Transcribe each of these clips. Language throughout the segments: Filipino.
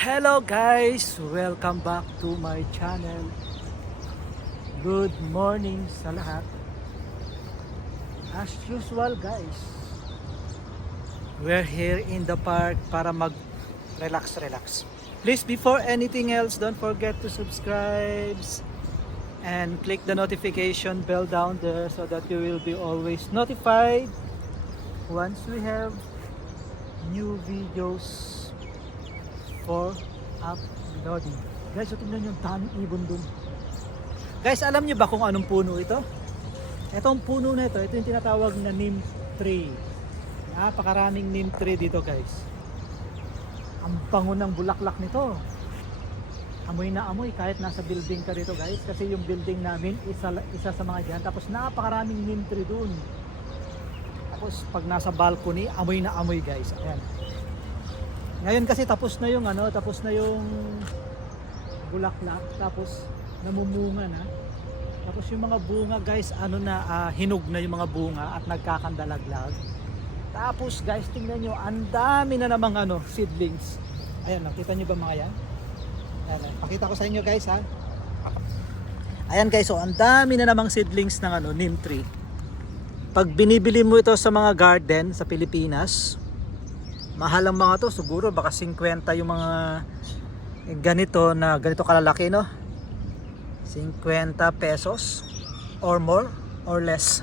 Hello guys! Welcome back to my channel. Good morning sa lahat. As usual guys, we're here in the park para mag-relax. Please, before anything else, don't forget to subscribe and click the notification bell down there so that you will be always notified once we have new videos for uploading. Guys, so tingnan nyo, daming ibon dun. Guys, alam nyo ba kung anong puno ito? Itong puno na ito yung tinatawag na neem tree. Napakaraming neem tree dito guys. Ang bango ng bulaklak nito. Amoy na amoy kahit nasa building ka dito guys. Kasi yung building namin, isa sa mga dyan. Tapos napakaraming neem tree dun. Tapos pag nasa balcony, amoy na amoy guys. Ayan. Ngayon kasi tapos na yung bulaklak, tapos namumunga na. Tapos yung mga bunga guys, hinog na yung mga bunga at nagkakandalaglag. Tapos guys, tingnan nyo, ang dami na namang seedlings. Ayan, nakita nyo ba mga yan? Ayan, pakita ko sa inyo guys ha. Ayan guys, so ang dami na namang seedlings ng neem tree. Pag binibili mo ito sa mga garden sa Pilipinas, mahal ang mga to, siguro baka 50 yung mga ganito kalalaki, no? 50 pesos or more or less.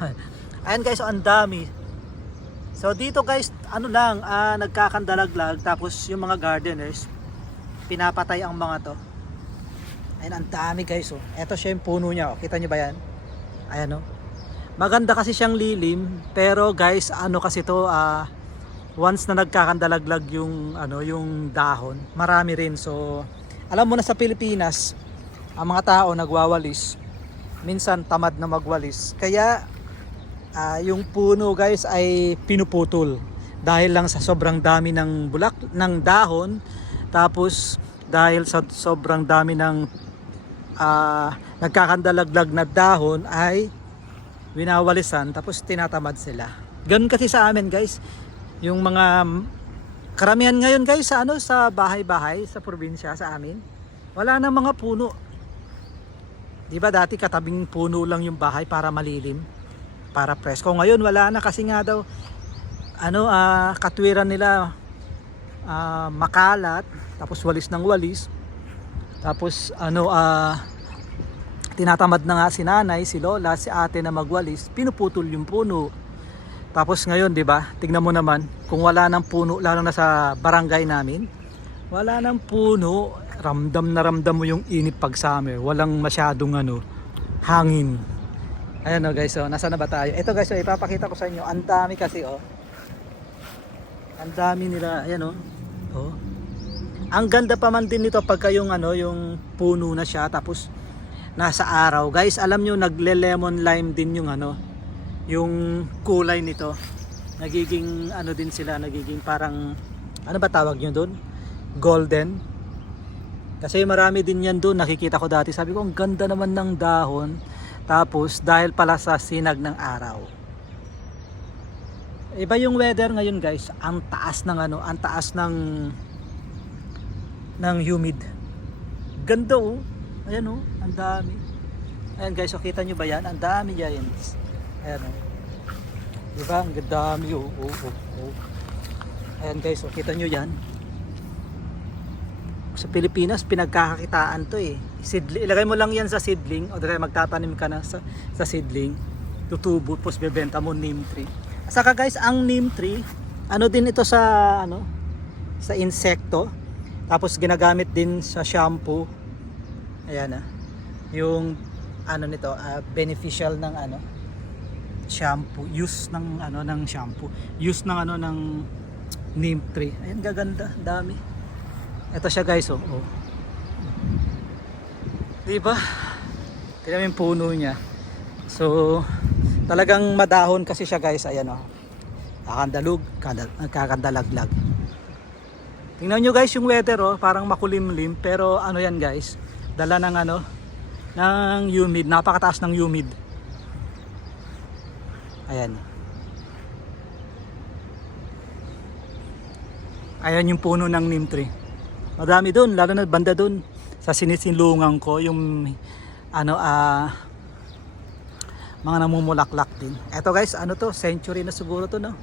Ayan guys, so ang dami. So dito guys, nagkakandalaglag, tapos yung mga gardeners pinapatay ang mga to. Ayan, ang dami guys, oh. Ito siya yung puno niya, oh. Kita niyo ba yan? Ayan, oh. Maganda kasi siyang lilim, pero guys, kasi to, once na nagkakandalaglag yung dahon, marami rin. So alam mo na sa Pilipinas, ang mga tao nagwawalis, minsan tamad na magwalis, kaya yung puno guys ay pinuputol dahil lang sa sobrang dami ng dahon. Tapos dahil sa sobrang dami ng nagkakandalaglag na dahon ay winawalisan, tapos tinatamad sila. Ganun kasi sa amin guys. Yung mga karamihan ngayon guys sa bahay-bahay sa probinsya sa amin, wala nang mga puno. 'Di ba dati katabing puno lang yung bahay para malilim, para presko. Ngayon wala na kasi nga daw katwiran nila makalat, tapos walis ng walis. Tapos tinatamad na nga si nanay, si lola, si ate na magwalis, pinuputol yung puno. Tapos ngayon, 'di ba? Tingnan mo naman, kung wala nang puno, lalo na sa barangay namin, wala nang puno, ramdam na ramdam mo yung init pag summer. Walang masyadong hangin. Ayan guys, so nasaan na ba tayo? Ito guys, so ipapakita ko sa inyo. Ang dami kasi Ang dami nila, ayan Oh. Ang ganda pa man din nito pagka yung yung puno na siya, tapos nasa araw. Guys, alam nyo, nagle-lemon lime din yung yung kulay nito. Nagiging din sila, nagiging parang ba tawag nyo doon? Golden. Kasi marami din yan doon, nakikita ko dati. Sabi ko, ang ganda naman ng dahon. Tapos dahil pala sa sinag ng araw. Iba yung weather ngayon guys. Ang taas ng ang taas ng humid. Ganda oh. Ayan oh, ang dami. Ayan guys, so kita nyo ba yan? Ang dami yan. Ayan o. Diba? Ang dami o. Ayan guys, so kita nyo yan. Sa Pilipinas, pinagkakakitaan to eh. Ilagay mo lang yan sa seedling, o dahil magtatanim ka na sa seedling, tutubo, tapos bebenta mo neem tree. Saka guys, ang neem tree, din ito sa sa insekto. Tapos ginagamit din sa shampoo. Ayan yung nito, beneficial ng shampoo, use ng ng shampoo, use ng ng neem tree. Ayan, gaganda, dami. Ito siya guys, oh. Diba? Tingnan mo yung puno niya. So talagang madahon kasi siya guys. Ayan oh. Nagkakandalaglag. Tingnan nyo guys yung weather oh, parang makulimlim, pero yan guys, dala ng ng humid, napakataas ng humid. Ayan. Ayan yung puno ng neem tree. Madami doon, lalo na banda doon sa sinisilungan ko yung mga namumulaklak din. Eto guys, ano to? Century na siguro to, no?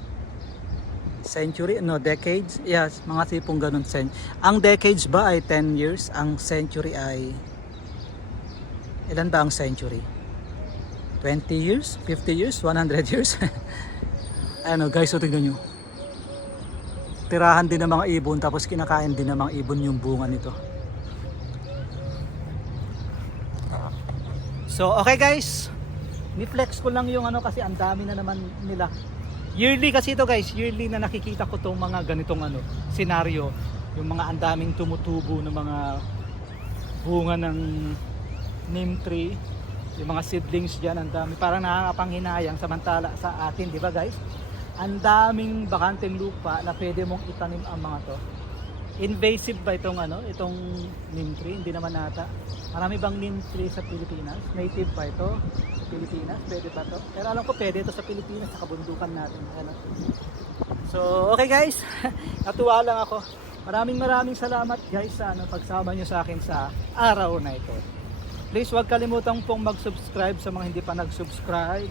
Century, no, decades. Yes, mga tipong ganun. Ang decades ba ay 10 years? Ang century ay ilan ba ang century? 20 years? 50 years? 100 years? Ano guys, so tingnan nyo. Tirahan din ng mga ibon, tapos kinakain din ng mga ibon yung bunga nito. So okay guys, ni-flex ko lang yung kasi ang dami na naman nila. Yearly kasi ito guys, yearly na nakikita ko tong mga ganitong senaryo, yung mga andaming tumutubo ng mga bunga ng neem tree, yung mga seedlings diyan, ang dami, parang nakakapanghinayang. Samantala sa atin, di ba guys, ang daming bakanteng lupa na pwede mong itanim ang mga to. Invasive ba itong itong neem tree? Hindi naman nata. Marami bang neem tree sa Pilipinas? Native ba ito sa Pilipinas? Pwede ba to? Pero alam ko pwede ito sa Pilipinas, sa kabundukan natin. So okay guys, natuwa lang ako. Maraming salamat guys sa pagsama nyo sa akin sa araw na ito. Please huwag kalimutang pong mag-subscribe sa mga hindi pa nag-subscribe.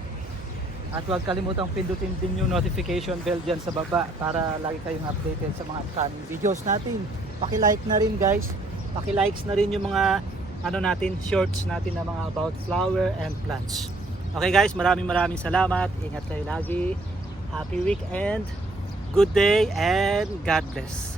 At huwag kalimutang pindutin din yung notification bell dyan sa baba para lagi kayong updated sa mga upcoming videos natin. Paki-like na rin guys. Paki-likes na rin yung mga natin, shorts natin na mga about flower and plants. Okay guys, maraming salamat. Ingat kayo lagi. Happy weekend. Good day and God bless.